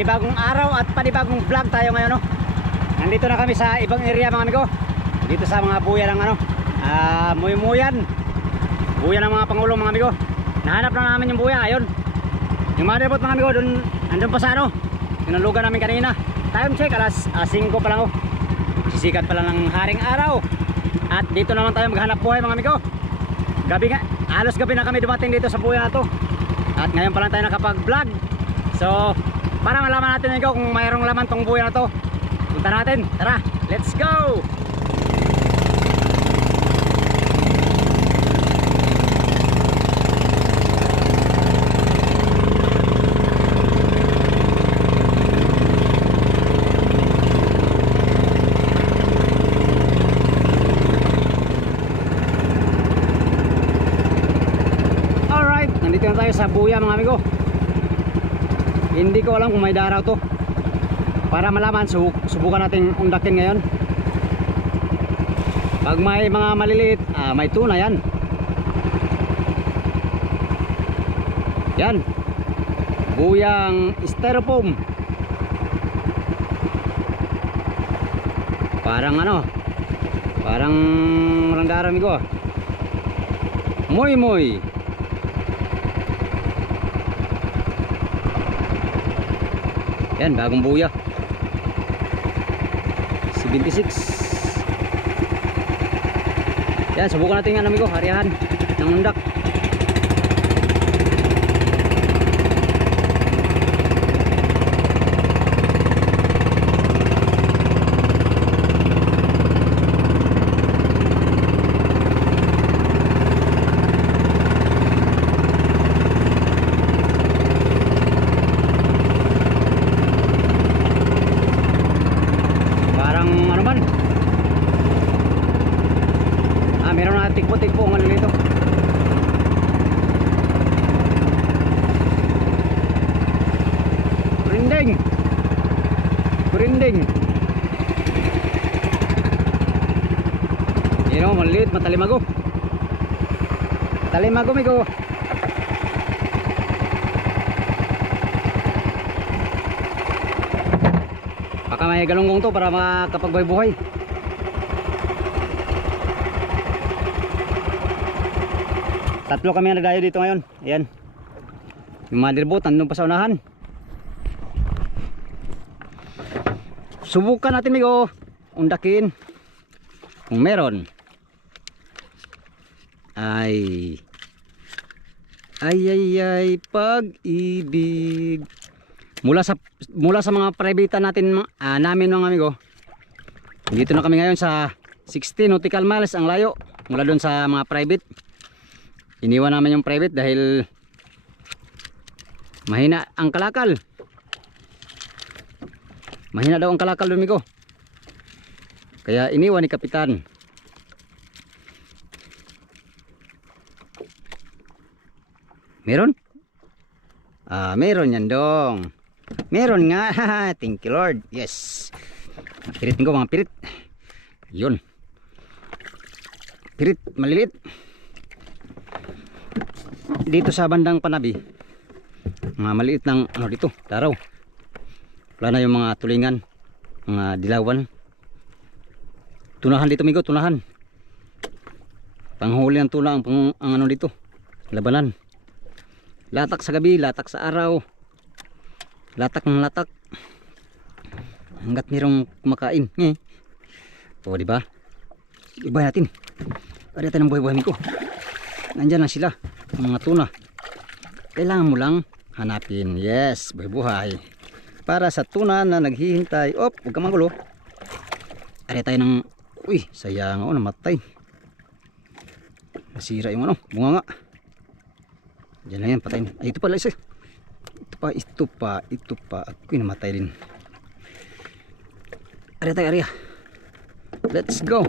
Panibagong araw at panibagong vlog tayo ngayon no? Nandito na kami sa ibang area mga amigo. Dito sa mga buya ng ano ah Muymuyan Buya ng mga pangulong mga amigo. Nahanap na namin yung buya ayun. Yung motherboard mga amigo dun, andun pa sa ano Tinulugan namin kanina. Time check alas ah, 5 pa lang oh. Sisikat pa lang ng haring araw. At dito naman tayo maghanap buhay mga amigo. Gabi nga, halos gabi na kami dumating dito sa buya na to. At ngayon pa lang tayo nakapag-vlog. So, para malaman natin ikaw kung mayroong laman tong buya na to Punta natin, tara, let's go! Alright, nandito na tayo sa buya mga amigo Hindi ko alam kung may daraw to. Para malaman, subuk subukan natin undakin ngayon. Pag may mga maliliit, ah, may tuna yan. Yan. Buyang styrofoam. Parang ano Parang walang daraw amigo Muy Yan, bagong buya. 76. Yan, subukan natin yan amigo, harihan ng undak. Parang ano man? Ah, meron na tikpo-tikpo ang ano dito. Kurinding. Kurinding. Yun o, maliit, matalimago. Talimago, migo. Baka may galunggong to para makapagbuhay-buhay. Tatlo kami ang nagdayo dito ngayon. Ayan. Yung motherboard nandun pa sa unahan. Subukan natin migo. Undakin. Kung meron. Ay. Ay ay ay pag-ibig mula sa mula sa mga private natin ah, namin mga amigo dito na kami ngayon sa 60 nautical miles ang layo mula doon sa mga private iniwan namin yung private dahil mahina ang kalakal mahina daw ang kalakal amigo kaya iniwan ni kapitan meron? Ah, meron yan dong. Meron nga. Thank you Lord. Yes. Pirit ko mga pirit. Yun. Pirit, malilit. Dito sa bandang panabi. Mga maliit ng ano dito, daraw. Wala na yung mga tulingan, mga dilawan. Tunahan dito migo, tunahan. Panghuli ang tuna ang, pang, ang ano dito. Labanan. Latak sa gabi, latak sa araw. Latak ng latak. Hanggat mayroong kumakain. Eh. O, di ba? Iba natin. Ada tayo ng buhay-buhay ko. Nandyan na sila. Mga tuna. Kailangan mo lang hanapin. Yes, buhay-buhay. Para sa tuna na naghihintay. Op, huwag ka magulo. Ada tayo ng... Uy, sayang. Oh, namatay. Nasira yung ano. Bunga nga. Diyan lang yan, patayin. Ay, ito pala isa. Ito pa, ito pa, ito pa. Ako'y namatay din. Ari tayo, ari. Let's go.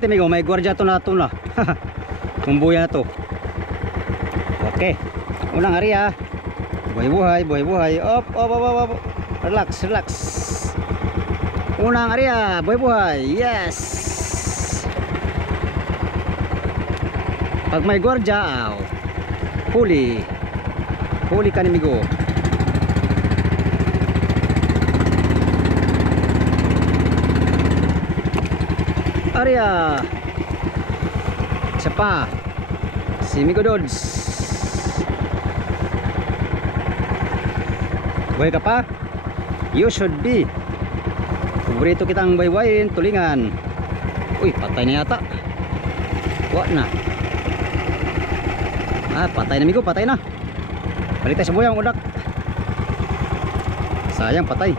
Natin migo, may gwardiya to na to na. Kung buya na to. Okay. Unang area. Buhay-buhay, buhay-buhay. Op, op, op, op, op. Relax, relax. Unang area, buhay-buhay. Yes. Pag may gwardiya, aw. Huli. Huli ka Area. Isa pa. Si Migo Dods. Buhay ka pa? You should be. Paborito kitang baywayin, tulingan. Uy, patay na yata. Wa na. Ah, patay na Migo, patay na. Balik tayo sa buyang udak. Sayang, patay.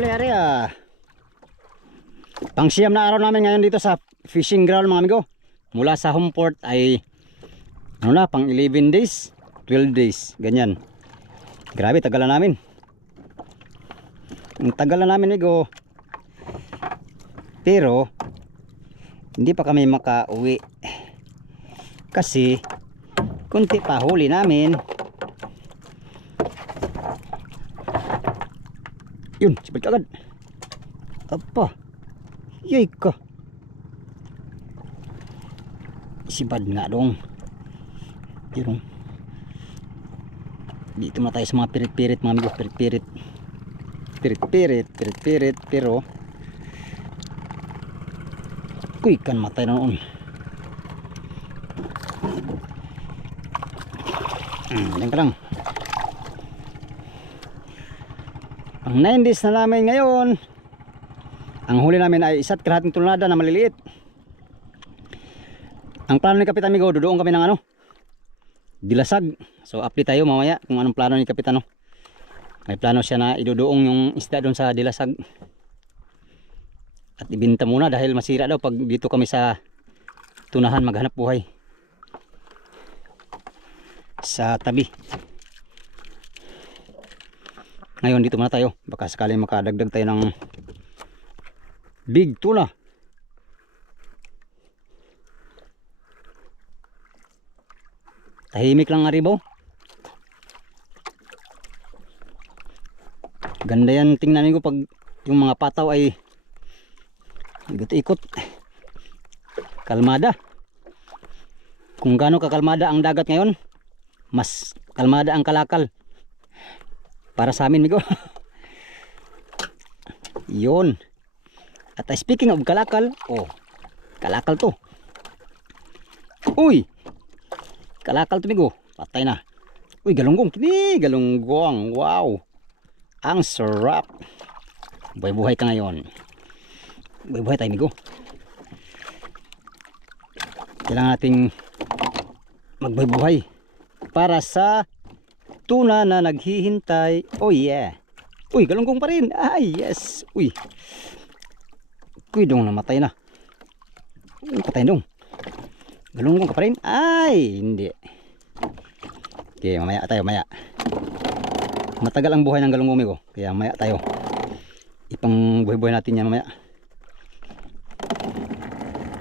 Uli area. Pang siyam na araw namin ngayon dito sa fishing ground mga amigo. Mula sa home port ay ano na, pang 11 days, 12 days, ganyan. Grabe, tagal na namin. Ang tagal na namin amigo. Pero hindi pa kami makauwi. Kasi kunti pa huli namin. Yun, sipit agad. Apa? Yay ka. Sibad nga dong. Yun. Dito na tayo sa mga pirit-pirit mga amigo. Pirit-pirit. Pirit-pirit. Pirit-pirit. Pero Kuy kan matay na noon. Hmm, yan ka lang. Ang 9 days na namin ngayon. Ang huli namin ay isa't kalahating tulada na maliliit. Ang plano ni Kapitan Migo, doon kami ng ano? Dilasag. So update tayo mamaya kung anong plano ni Kapitan. No? May plano siya na idudoong yung isda doon sa Dilasag. At ibinta muna dahil masira daw pag dito kami sa tunahan maghanap buhay. Sa tabi. Ngayon dito muna tayo. Baka sakaling makadagdag tayo ng big tuna. Tahimik lang aribo. Ganda yan tingnan ko pag yung mga pataw ay ikot-ikot. Kalmada. Kung gaano kakalmada ang dagat ngayon, mas kalmada ang kalakal para sa amin migo. Yun. At uh, speaking of kalakal oh kalakal to. Uy! Kalakal to migo. Patay na. Uy galunggong. Kini galunggong. Wow. Ang sarap. Buhay buhay ka ngayon. Buhay buhay tayo migo. Kailangan nating magbuhay buhay para sa tuna na naghihintay. Oh yeah. Uy, galunggong pa rin. Ay, yes. Uy. Uy, dong namatay na. Patay dong. Galunggong ka pa rin? Ay, hindi. Okay, mamaya tayo, maya. Matagal ang buhay ng galunggong migo. Kaya maya tayo. Ipang buhay-buhay natin yan mamaya.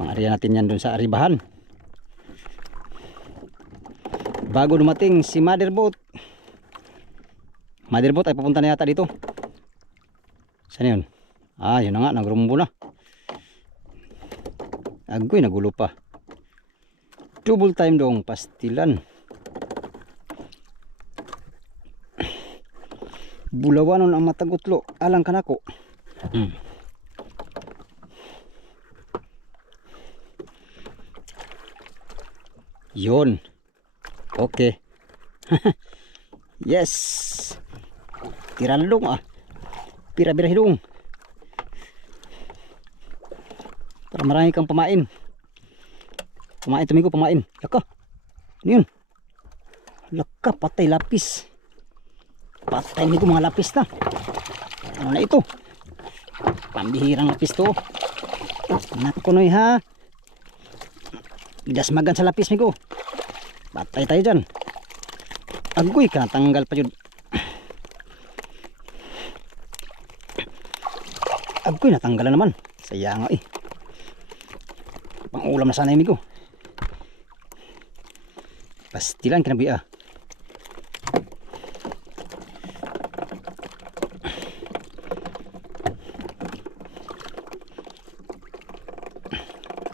Pang-ariya natin yan dun sa aribahan. Bago dumating si Mother Boat. Mother Boat ay papunta na yata dito. Saan yun? Ah, yun na nga, nagrumbo na. Agoy, nagulo pa. Double time dong, pastilan. Bulawanon ang matagutlo. Alang ka nako. Hmm. Yun. Okay. yes. Tiralong ah. Pira-bira hidung. Para marami kang pamain. Pamain tumigo, pamain. Laka. Ano yun? Laka, patay lapis. Patay nigo mga lapis na. Ano na ito? Pambihirang lapis to. Nakunoy ha. Dasmagan sa lapis migo. Patay tayo dyan. Agoy ka, tanggal pa yun. Agoy, natanggalan naman. Saya nga eh. Pang ulam na sana yung ko. Pastilan kinabi ah.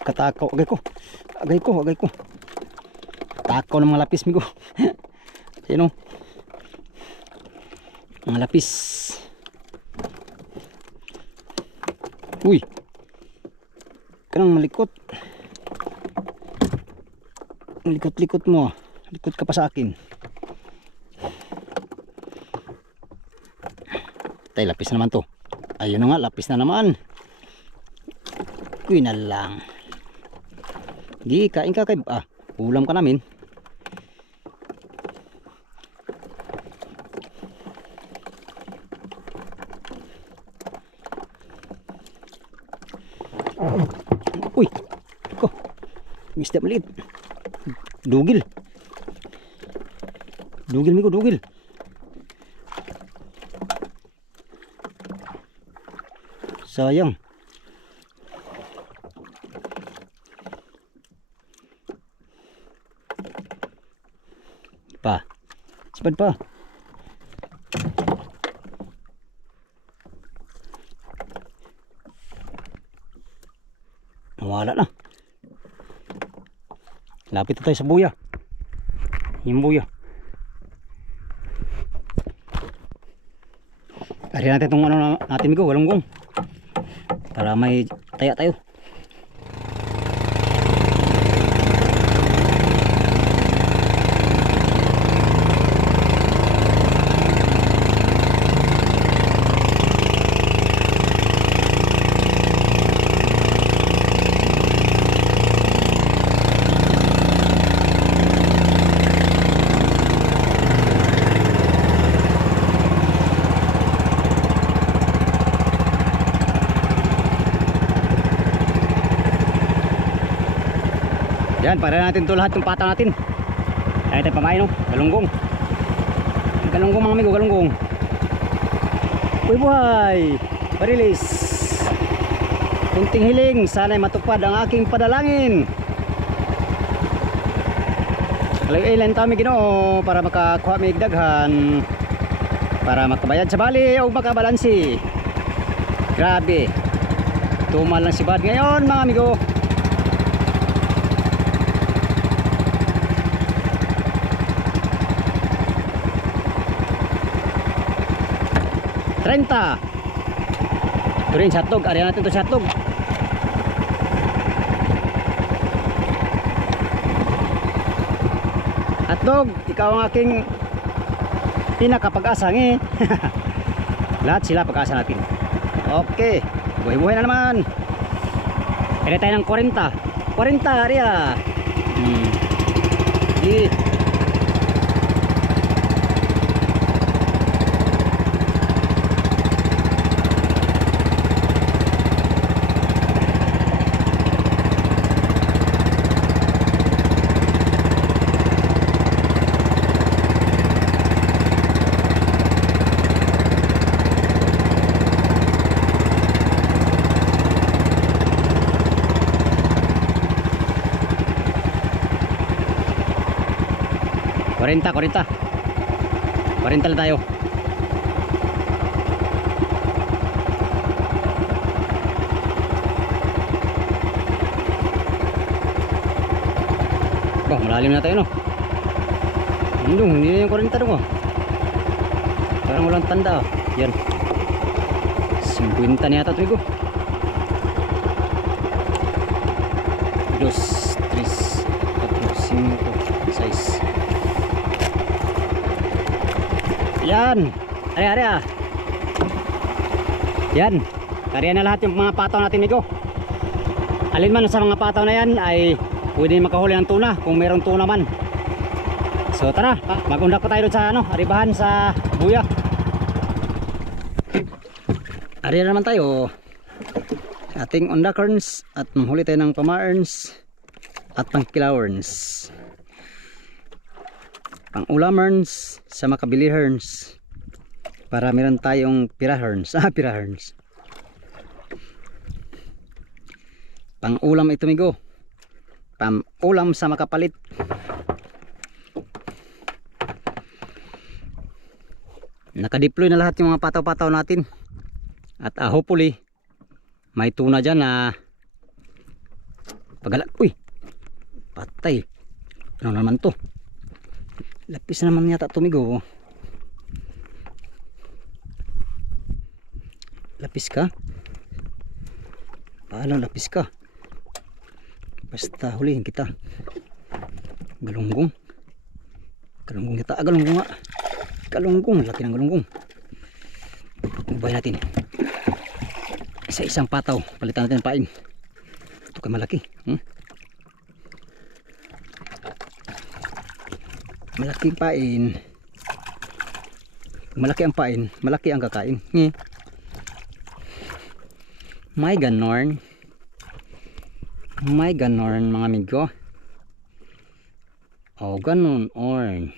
Katakaw, agay ko. Agay ko, agay ko. Takaw ng mga lapis migo. Ayan o. Mga lapis. Uy. Kanang malikot. Likot-likot mo. ah. Likot ka pa sa akin. Tay, lapis na naman to. Ayun na nga, lapis na naman. Uy na lang. Di, kain ka kay... Ah, ulam ka namin. Uy, ko. Misda maliit. Dugil. Dugil migo, dugil. Sayang. Pa. Sipad pa. Nawala na. Lapit tayo sa buya. Yung buya. Ari natin itong ano na- natin migo, walunggong. Para may taya tayo. Yan, para natin to lahat ng pata natin. Ay, tayo pamain no, galunggong. Galunggong mga amigo, galunggong. Uy buhay, parilis. Kunting hiling, sana'y matupad ang aking padalangin. Alang-ilan tao may ginoo para makakuha may daghan. Para makabayad sa bali o makabalansi. Grabe. Tumal lang si Bad ngayon mga amigo. 40 ito rin satog area natin ito satog Atog, ikaw ang aking pinakapag-asa eh. Lahat sila pag-asa natin. Okay, buhay-buhay na naman. Kaya tayo ng 40. 40 area. Hmm. Yeah. 40, 40. 40 lang tayo. Bah, malalim na tayo no. Andong, hindi na yung 40 doon oh. Parang walang tanda oh. Yan. 50 na yata tuloy ko. Yan. Ari, ari ah. Yan. Kariya na lahat yung mga pataw natin, Miko. Alin man sa mga pataw na yan ay pwede makahuli ng tuna kung mayroong tuna man. So tara, magundak pa tayo sa ano, aribahan sa buya. Ari na naman tayo. Ating undakerns at mahuli tayo ng pamarns at pangkilawerns. Pang ulamerns sa makabiliherns para meron tayong piraherns. Ah, piraherns. Pang ulam ito migo. Pang ulam sa makapalit. Nakadeploy na lahat yung mga pataw-pataw natin. At uh, hopefully may tuna dyan na pagala. Uy! Patay. Ano naman to? Lapis na naman yata tumigo. Lapis ka? Paano lapis ka? Basta hulihin kita. Galunggong. Galunggong kita. Ah, galunggong nga. Galunggong. Laki ng galunggong. Ubay natin. Isa isang pataw. Palitan natin pain. Ito kay malaki. Hmm? Malaking pain. Malaki ang pain, malaki ang kakain. Hmm. May ganorn. May ganorn mga amigo. Oh, ganon orn.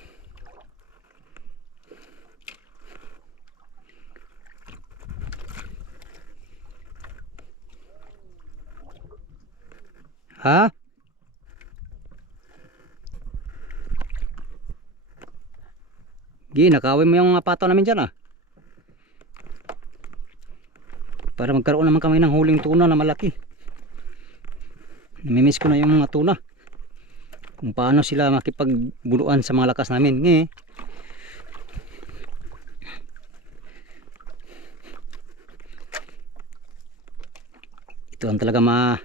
Ha? Gi, nakawin mo yung mga pataw namin dyan ah. Para magkaroon naman kami ng huling tuna na malaki. Namimiss ko na yung mga tuna. Kung paano sila makipagbuluan sa mga lakas namin. Nge. Ito ang talaga ma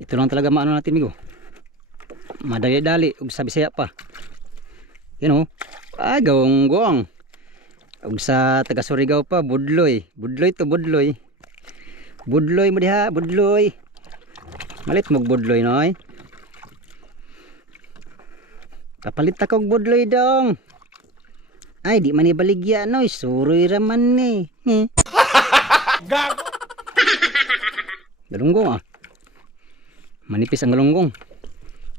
Ito lang talaga maano natin migo. Madali-dali ug sa Bisaya pa. You know, ah gawong gawang. Ug sa taga Surigao pa budloy. Budloy to budloy. Budloy mo diha, budloy. Malit mo budloy noy. Kapalit ta kog budloy dong. Ay, di man ibaligya noy, suroy raman ni. Eh. Gago! Galunggong ah. Manipis ang galunggong.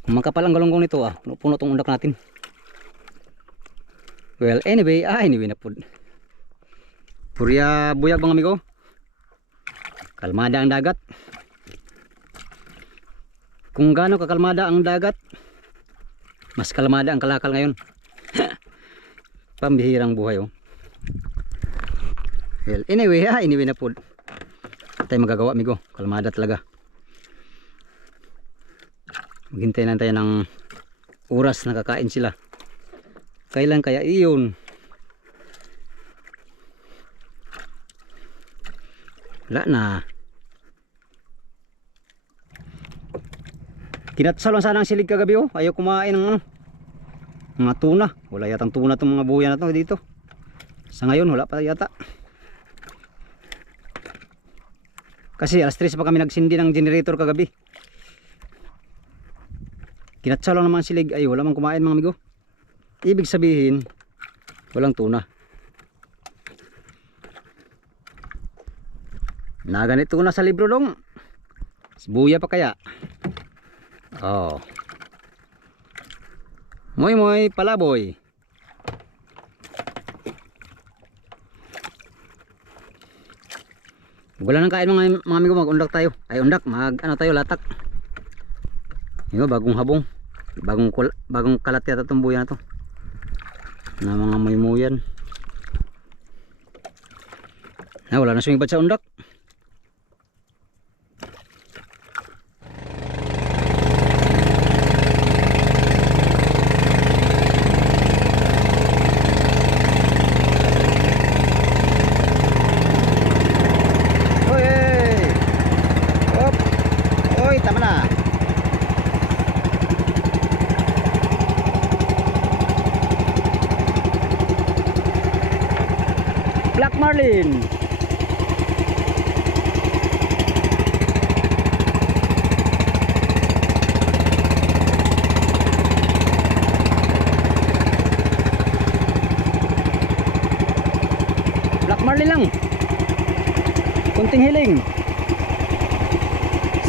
Kung makapal ang galunggong nito ah, puno-puno tong undak natin. Well, anyway, ah, anyway na po. Purya buyag mga amigo. Kalmada ang dagat. Kung gaano kakalmada ang dagat, mas kalmada ang kalakal ngayon. Pambihirang buhay oh. Well, anyway, ha, anyway na po. Tayo magagawa, amigo. Kalmada talaga. Maghintay lang tayo ng oras na kakain sila. Kailan kaya iyon? Wala na. Kinatsal sana ang silig kagabi oh. Ayaw kumain ng ano. Mga tuna. Wala yatang tuna tong mga buya na to dito. Sa ngayon wala pa yata. Kasi alas 3 pa kami nagsindi ng generator kagabi. Kinatsal lang naman silig. Ay wala mang kumain mga amigo. Ibig sabihin walang tuna. Na ganito na sa libro dong. Buya pa kaya? Oh. Moy moy palaboy. Wala nang kain mga mga amigo mag-undak tayo. Ay undak, mag ano tayo latak. Yung bagong habong. Bagong bagong kalat yata tong buya na to. Na mga maymuyan. Na wala na sumibad sa undak. Black Marlin. Black Marlin lang. Kunting hiling.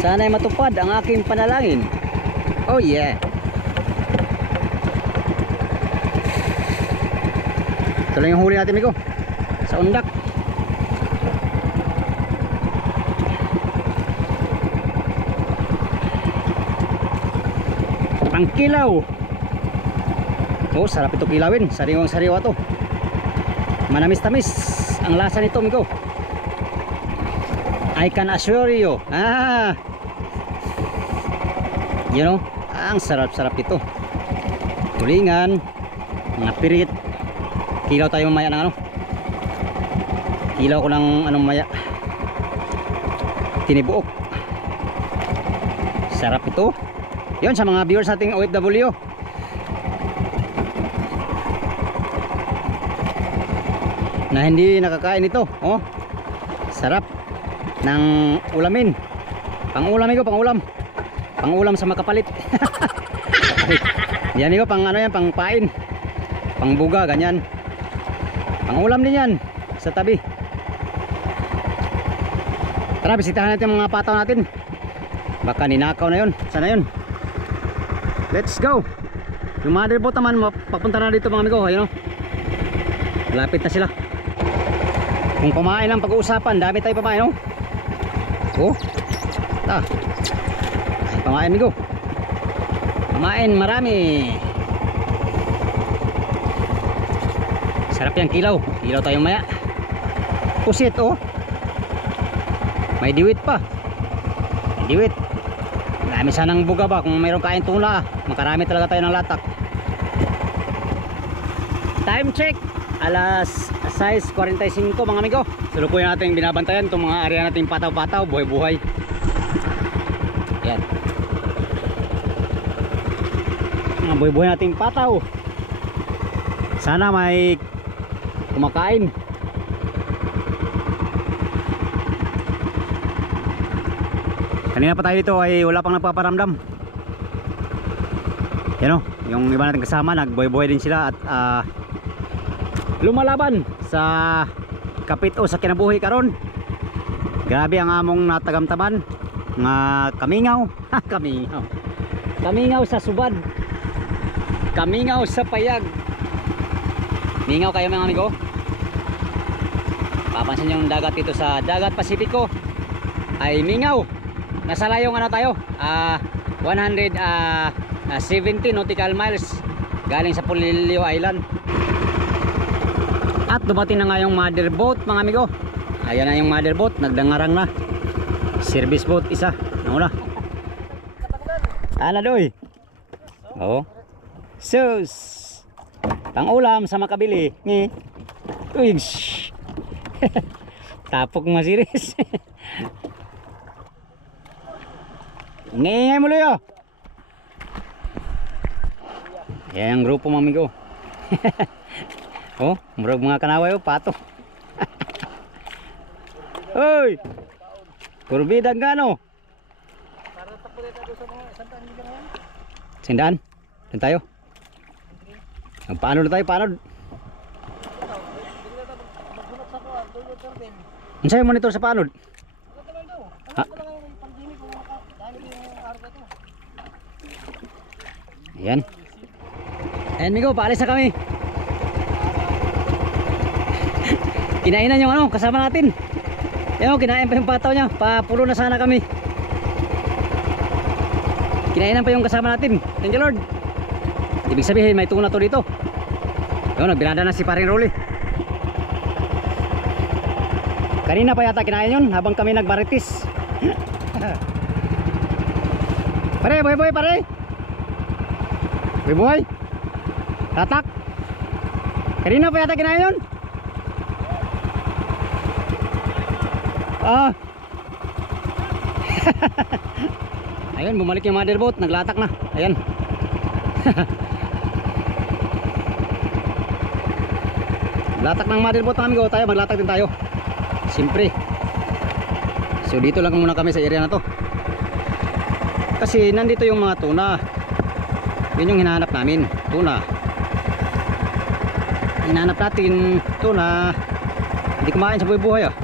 Sana'y matupad ang aking panalangin. Oh yeah. Ito lang yung huli natin, Miko. Sa undak. Pang kilaw. Oh, sarap ito kilawin. Sariwang sariwa to. Manamis-tamis ang lasa nito, Miko. I can assure you. Ah. You know, ang sarap-sarap ito. Tulingan, mga pirit. Kilaw tayo mamaya ng ano. Kilaw ko ng anong maya. Tinibuok. Sarap ito. Yon sa mga viewers nating OFW. Na hindi nakakain ito. Oh. Sarap ng ulamin. Pang-ulam ito, pang-ulam. Pang-ulam sa makapalit. yan ito, pang ano yan, pang pain. Pang buga, ganyan. Pang-ulam din yan sa tabi. Tara, bisitahan natin yung mga pataw natin. Baka ninakaw na yun. Sana yun. Let's go. Yung motherboard naman, map- papunta na dito mga amigo. Ayun o. Lapit na sila. Kung kumain lang pag-uusapan, dami tayo pamain, no? Oh. Ta. Ay, pamain, amigo. Pamain, marami. Sarap yan, kilaw. Kilaw tayo maya. Pusit, oh. May diwit pa. Diwit. Dami sanang buga ba kung mayroong kain tuna. Makarami talaga tayo ng latak. Time check. Alas 6.45 mga amigo. Sulukuyan natin binabantayan itong mga area nating pataw-pataw, buhay-buhay. Yan. Mga buhay-buhay nating pataw. Sana may kumakain. Kanina pa tayo dito ay wala pang nagpaparamdam. Yan o, yung iba natin kasama nagboy-boy din sila at ah, lumalaban sa kapit o sa kinabuhi karon. Grabe ang among natagamtaman nga kamingaw, Ha, kamingaw. Kamingaw sa subad. Kamingaw sa payag. Mingaw kayo mga amigo. Papansin yung dagat dito sa dagat Pasipiko ay mingaw. Nasa layong ano tayo? Ah, 170 nautical miles galing sa Pulilio Island. At dumating na nga yung mother boat mga amigo. Ayan na yung mother boat, nagdangarang na. Service boat isa, nauna. Ana doy. Oo. Sus. Pang ulam sa makabili. Ni. Tapok mo Ngayon mo luyo. Yan ang grupo mga amigo. oh, murag mga kanaway oh, pato. Hoy! Kurbida gano? Sindaan? Doon tayo? Ang paano na tayo? Paano? Ang sa'yo monitor sa paano? Ayan. Ayan Migo, paalis na kami. Kinainan yung ano, kasama natin. Yan o, kinain pa yung pataw niya. Papulo na sana kami. Kinainan pa yung kasama natin. Thank you Lord. Ibig sabihin, may tuna to dito. Yun, nagbinada na si paring Rolly. Kanina pa yata kinain yun habang kami nagbaritis. pare, boy boy, pare. Boy boy. Tatak. Kanina pa yata kinain yun. Ah. Ayun, bumalik yung mother boat, naglatak na. Ayan. Latak ng mother boat namin go tayo, maglatak din tayo. Siyempre. So dito lang muna kami sa area na to. Kasi nandito yung mga tuna. Yun yung hinahanap namin, tuna. Hinahanap natin tuna. Hindi kumain sa buhay buhay ah.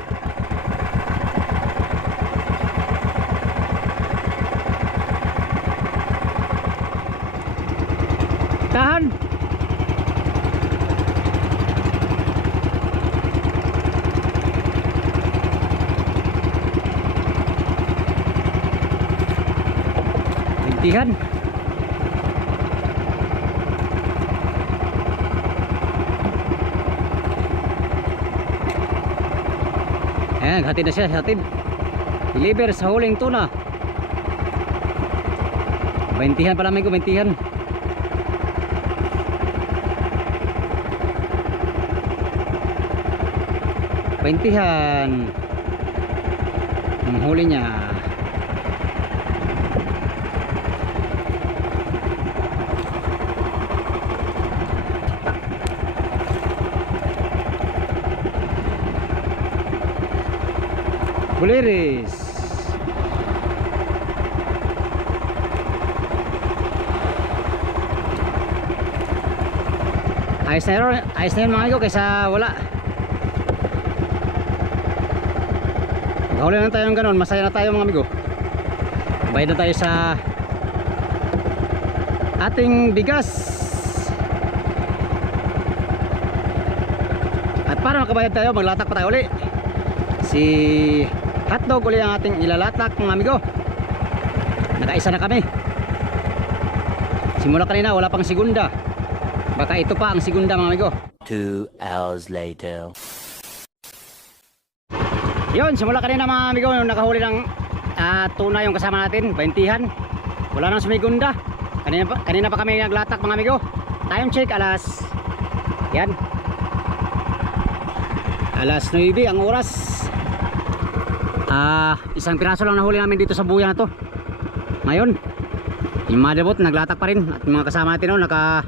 Tahan. Lintihan. Ayan, hatid na siya, hatid. Deliver sa huling tuna. Baintihan pala may ko, baintihan. Baintihan. Ang huli niya. Buliris. Ayos na yun, ayos na yun mga amigo kaysa wala. Maghuli lang tayo ng ganun, masaya na tayo mga amigo. Bayad na tayo sa ating bigas. At para makabayad tayo, maglatak pa tayo uli. Si hotdog uli ang ating ilalatak mga amigo. Nakaisa na kami. Simula kanina, wala pang segunda. Baka ito pa ang segunda mga amigo. Two hours later. Yun, simula kanina mga amigo, yung nakahuli ng ah, tuna yung kasama natin, 20 Wala nang sumigunda. Kanina pa, kanina pa kami naglatak mga amigo. Time check alas Yan. Alas 9 ang oras. Ah, isang piraso lang nahuli namin dito sa buya na to. Ngayon, yung debot naglatak pa rin at mga kasama natin no, naka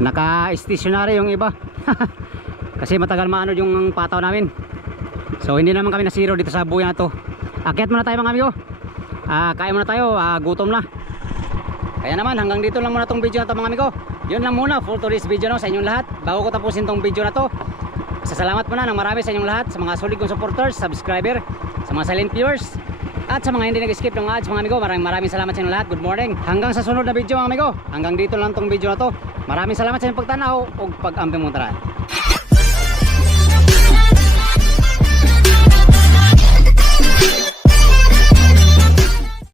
naka stationary yung iba. Kasi matagal maano yung pataw namin. So hindi naman kami nasiro dito sa buya na to. Akyat muna tayo mga amigo. Ah, kain muna tayo, ah, gutom na. Kaya naman hanggang dito lang muna tong video na to mga amigo. Yun lang muna for today's video no, sa inyong lahat. Bago ko tapusin tong video na to. Sasalamat muna ng marami sa inyong lahat sa mga solid kong supporters, subscriber, sa mga silent viewers, at sa mga hindi nag-skip ng ads mga amigo. Maraming maraming salamat sa inyong lahat. Good morning. Hanggang sa sunod na video mga amigo. Hanggang dito lang tong video na to. Maraming salamat sa inyong pagtanaw o pag-amping mong taran.